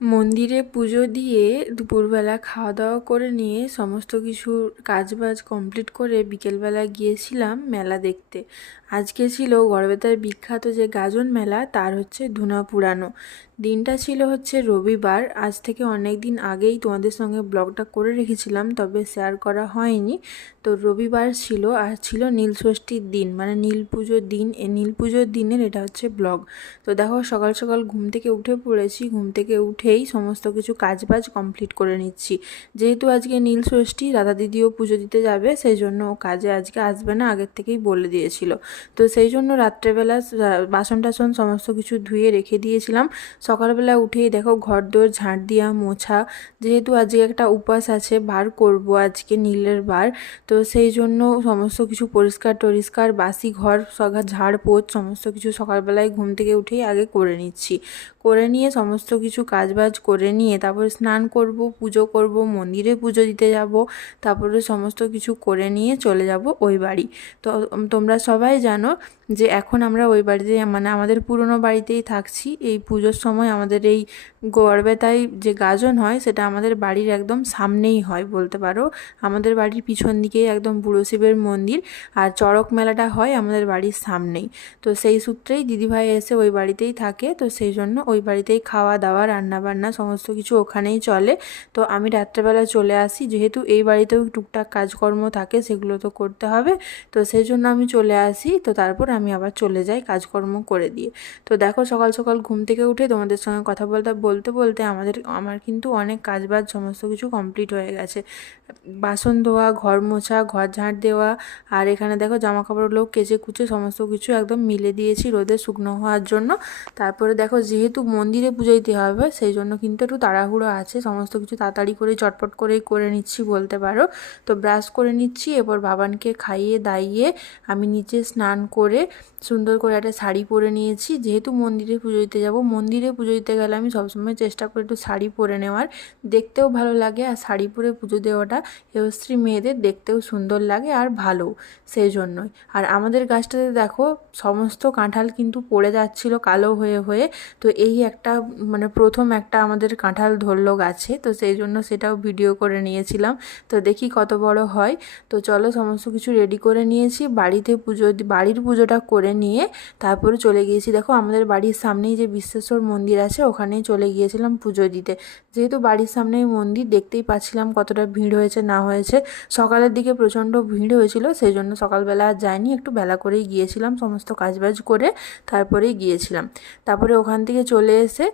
মন্দিরে পুজো দিয়ে দুপুরবেলা খাওয়া দাওয়া করে নিয়ে সমস্ত কিছু কাজবাজ কমপ্লিট করে বিকেলবেলা গিয়েছিলাম মেলা দেখতে। আজকে ছিল গড়বেতার বিখ্যাত যে গাজন মেলা, তার হচ্ছে ধুনা পুরানো। দিনটা ছিল হচ্ছে রবিবার। আজ থেকে অনেক দিন আগেই তোমাদের সঙ্গে ব্লগটা করে রেখেছিলাম, তবে শেয়ার করা হয়নি। তো রবিবার ছিল, আর ছিল নীলষষ্ঠীর দিন, মানে নীল পুজোর দিন। এই নীল পুজোর দিনের এটা হচ্ছে ব্লগ। তো দেখো, সকাল সকাল ঘুম থেকে উঠে পড়েছি। ঘুম থেকে উঠেই সমস্ত কিছু কাজবাজ কমপ্লিট করে নিচ্ছি। যেহেতু আজকে নীল ষষ্ঠী, রাধা দিদিও পুজো দিতে যাবে, সেই জন্য ও কাজে আজকে আসবে না, আগের থেকেই বলে দিয়েছিল। তো সেই জন্য রাত্রেবেলা বাসন টাসন সমস্ত কিছু ধুয়ে রেখে দিয়েছিলাম। সকালবেলা উঠেই দেখো ঘর দোর ঝাঁট দেওয়া মোছা, যেহেতু আজকে একটা উপাস আছে, বার করব আজকে নীলের বার। তো সেই জন্য সমস্ত কিছু পরিষ্কার টরিষ্কার, বাসি ঘর ঝাড় পোছ সমস্ত কিছু সকালবেলায় ঘুম থেকে উঠেই আগে করে নিচ্ছি। করে নিয়ে সমস্ত কিছু কাজবাজ করে নিয়ে তারপরে স্নান করব, পুজো করব, মন্দিরে পুজো দিতে যাব। তারপরে সমস্ত কিছু করে নিয়ে চলে যাব ওই বাড়ি। তো তোমরা সবাই জানো যে এখন আমরা ওই বাড়িতে, মানে আমাদের পুরনো বাড়িতেই থাকছি। এই পুজোর সময় আমাদের এই গড়বেতায় যে গাজন হয় সেটা আমাদের বাড়ির একদম সামনেই হয় বলতে পারো। আমাদের বাড়ির পিছন দিকেই একদম বুড়ো শিবের মন্দির, আর চড়ক মেলাটা হয় আমাদের বাড়ির সামনেই। তো সেই সূত্রেই দিদিভাই এসে ওই বাড়িতেই থাকে, তো সেই জন্য ওই বাড়িতেই খাওয়া দাওয়া রান্নাবান্না সমস্ত কিছু ওখানেই চলে। তো আমি রাত্রেবেলা চলে আসি, যেহেতু এই বাড়িতেও টুকটাক কাজকর্ম থাকে, সেগুলো তো করতে হবে। তো সেই জন্য আমি চলে আসি। তো তারপর আমি আবার চলে যাই কাজকর্ম করে দিয়ে। তো দেখো, সকাল সকাল ঘুম থেকে উঠে তোমাদের সঙ্গে কথা বলতে বলতে বলতে আমার কিন্তু অনেক কাজবাজ সমস্ত কিছু কমপ্লিট হয়ে গেছে। বাসন ধোয়া, ঘর মোছা, ঘর ঝাঁট দেওয়া, আর এখানে দেখো জামা কাপড়গুলো কেচে কুচে সমস্ত কিছু একদম মিলে দিয়েছি রোদে শুকনো হওয়ার জন্য। তারপরে দেখো, যেহেতু মন্দিরে পুজো দিতে হবে সেই জন্য কিন্তু একটু তাড়াহুড়ো আছে, সমস্ত কিছু তাড়াতাড়ি করে চটপট করেই করে নিচ্ছি বলতে পারো। তো ব্রাশ করে নিচ্ছি, এরপর বাবানকে খাইয়ে দাইয়ে আমি নিচে স্নান করে সুন্দর করে একটা শাড়ি পরে নিয়েছি। যেহেতু মন্দিরে পুজো দিতে যাব, মন্দিরে পুজো দিতে গেলে আমি সবসময় চেষ্টা করি একটু শাড়ি পরে নেওয়ার, দেখতেও ভালো লাগে। আর শাড়ি পরে পুজো দেওয়াটা স্ত্রী মেয়েদের দেখতেও সুন্দর লাগে আর ভালো, সেই জন্যই। আর আমাদের গাছটাতে দেখো সমস্ত কাঁঠাল কিন্তু পড়ে যাচ্ছিল কালো হয়ে হয়ে। তো এই একটা, মানে প্রথম একটা আমাদের কাঁঠাল ধরলো গাছে, তো সেই জন্য সেটাও ভিডিও করে নিয়েছিলাম। তো দেখি কত বড় হয়। তো চলো, সমস্ত কিছু রেডি করে নিয়েছি। বাড়ির পুজোটা করে নিয়ে তারপরে চলে গিয়েছি। দেখো, আমাদের বাড়ির সামনেই যে বিশ্বেশ্বর মন্দির আছে, ওখানেই চলে গিয়েছিলাম পুজো দিতে। যেহেতু বাড়ির সামনেই মন্দির, দেখতেই পাচ্ছিলাম কতটা ভিড় হয়েছে না হয়েছে। সকালের দিকে প্রচণ্ড ভিড় হয়েছিল, সেই জন্য সকালবেলা আর যাইনি, একটু বেলা করেই গিয়েছিলাম, সমস্ত কাজবাজ করে তারপরেই গিয়েছিলাম। তারপরে ওখান থেকে চলে এসে